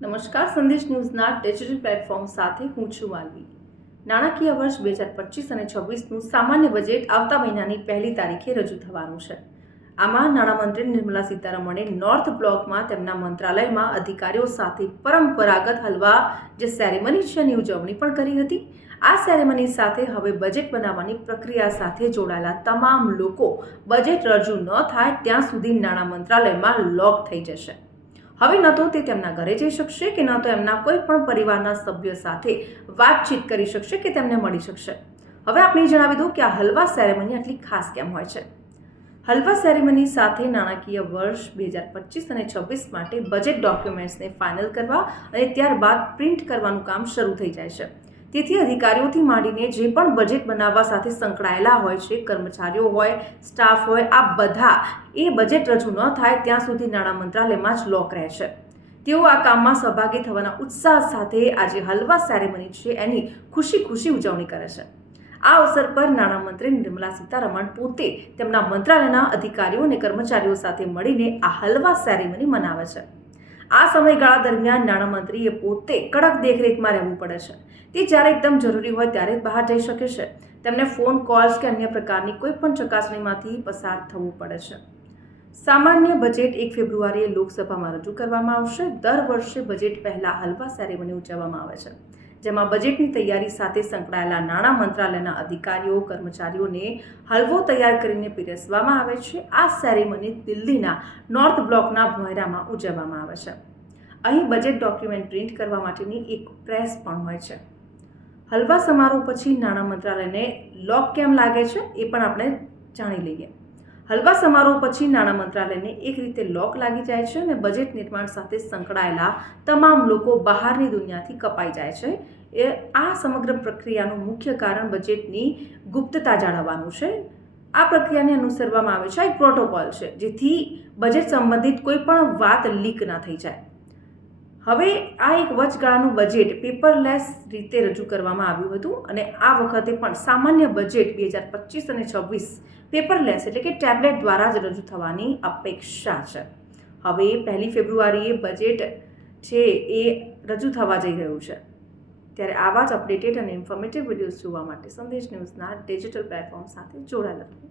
નમસ્કાર, સંદેશ ન્યૂઝના digital platform સાથે હું છું માલવી। નાણાકીય વર્ષ 2025 અને 26નું સામાન્ય બજેટ આવતા મહિનાની 1લી તારીખે રજૂ થવાનું છે। આમાં નાણામંત્રી નિર્મલા સીતારમણે નોર્થ બ્લોકમાં તેમના મંત્રાલયમાં અધિકારીઓ સાથે પરંપરાગત હલવા જે સેરેમની છે એની ઉજવણી પણ કરી હતી। આ સેરેમની સાથે હવે બજેટ બનાવવાની પ્રક્રિયા સાથે જોડાયેલા તમામ લોકો બજેટ રજૂ ન થાય ત્યાં સુધી નાણાં મંત્રાલયમાં લોક થઈ જશે। હવે ન તો તે તેમના ઘરે જઈ શકશે કે ન તો એમના કોઈ પણ પરિવારના સભ્ય સાથે વાતચીત કરી શકશે કે તેમને મળી શકશે। હવે આપણે જણાવી દઉં કે આ હલવા સેરેમની આટલી ખાસ કેમ હોય છે। હલવા સેરેમની સાથે નાણાકીય વર્ષ 2025 અને 26 માટે બજેટ ડોક્યુમેન્ટ્સને ફાઇનલ કરવા અને ત્યારબાદ પ્રિન્ટ કરવાનું કામ શરૂ થઈ જાય છે। તેથી અધિકારીઓથી માંડીને જે પણ બજેટ બનાવવા સાથે સંકળાયેલા હોય છે, કર્મચારીઓ હોય, સ્ટાફ હોય, આ બધા એ બજેટ રજૂ ન થાય ત્યાં સુધી નાણાં મંત્રાલયમાં જ લોક રહે છે। તેઓ આ કામમાં સહભાગી થવાના ઉત્સાહ સાથે આજે હલવા સેરેમની છે એની ખુશી ઉજવણી કરે છે। આ અવસર પર નાણામંત્રી નિર્મલા સીતારમણ પોતે તેમના મંત્રાલયના અધિકારીઓ અને કર્મચારીઓ સાથે મળીને આ હલવા સેરેમની મનાવે છે। આ સમયગાળા દરમિયાન નાણામંત્રીએ પોતે કડક દેખરેખમાં રહેવું પડે છે। તે જ્યારે એકદમ જરૂરી હોય ત્યારે જ બહાર જઈ શકે છે। તેમને ફોન કોલ્સ કે અન્ય પ્રકારની કોઈ પણ ચકાસણીમાંથી પસાર થવું પડે છે। સામાન્ય બજેટ 1 ફેબ્રુઆરીએ લોકસભામાં રજૂ કરવામાં આવશે। દર વર્ષે બજેટ પહેલા હલવા સેરેમની ઉજવવામાં આવે છે, જેમાં બજેટની તૈયારી સાથે સંકળાયેલા નાણાં મંત્રાલયના અધિકારીઓ કર્મચારીઓને હલવો તૈયાર કરીને પીરસવામાં આવે છે। આ સેરેમની દિલ્હીના નોર્થ બ્લોકના ભોંયરામાં ઉજવવામાં આવે છે। અહીં બજેટ ડોક્યુમેન્ટ પ્રિન્ટ કરવા માટેની એક પ્રેસ પણ હોય છે। હલવા સમારોહ પછી નાણાં મંત્રાલયને લોક કેમ લાગે છે એ પણ આપણે જાણી લઈએ। હલવા સમારોહ પછી નાણાં મંત્રાલયને એક રીતે લોક લાગી જાય છે અને બજેટ નિર્માણ સાથે સંકળાયેલા તમામ લોકો બહારની દુનિયાથી કપાઈ જાય છે। આ સમગ્ર પ્રક્રિયાનું મુખ્ય કારણ બજેટની ગુપ્તતા જાળવવાનું છે। આ પ્રક્રિયાને અનુસરવામાં આવે છે, એક પ્રોટોકોલ છે, જેથી બજેટ સંબંધિત કોઈ પણ વાત લીક ના થઈ જાય। હવે આ એક વચગાળાનું બજેટ પેપરલેસ રીતે રજૂ કરવામાં આવ્યું હતું અને આ વખતે પણ સામાન્ય બજેટ 2025 અને 26 પેપરલેસ એટલે કે ટેબ્લેટ દ્વારા જ રજૂ થવાની અપેક્ષા છે। હવે 1 ફેબ્રુઆરીએ બજેટ છે એ રજૂ થવા જઈ રહ્યું છે। ત્યારે આવા જ અપડેટેડ અને ઇન્ફોર્મેટિવ વિડીયોઝ જોવા માટે સંદેશ ન્યૂઝના ડિજિટલ પ્લેટફોર્મ સાથે જોડાયેલા રહો।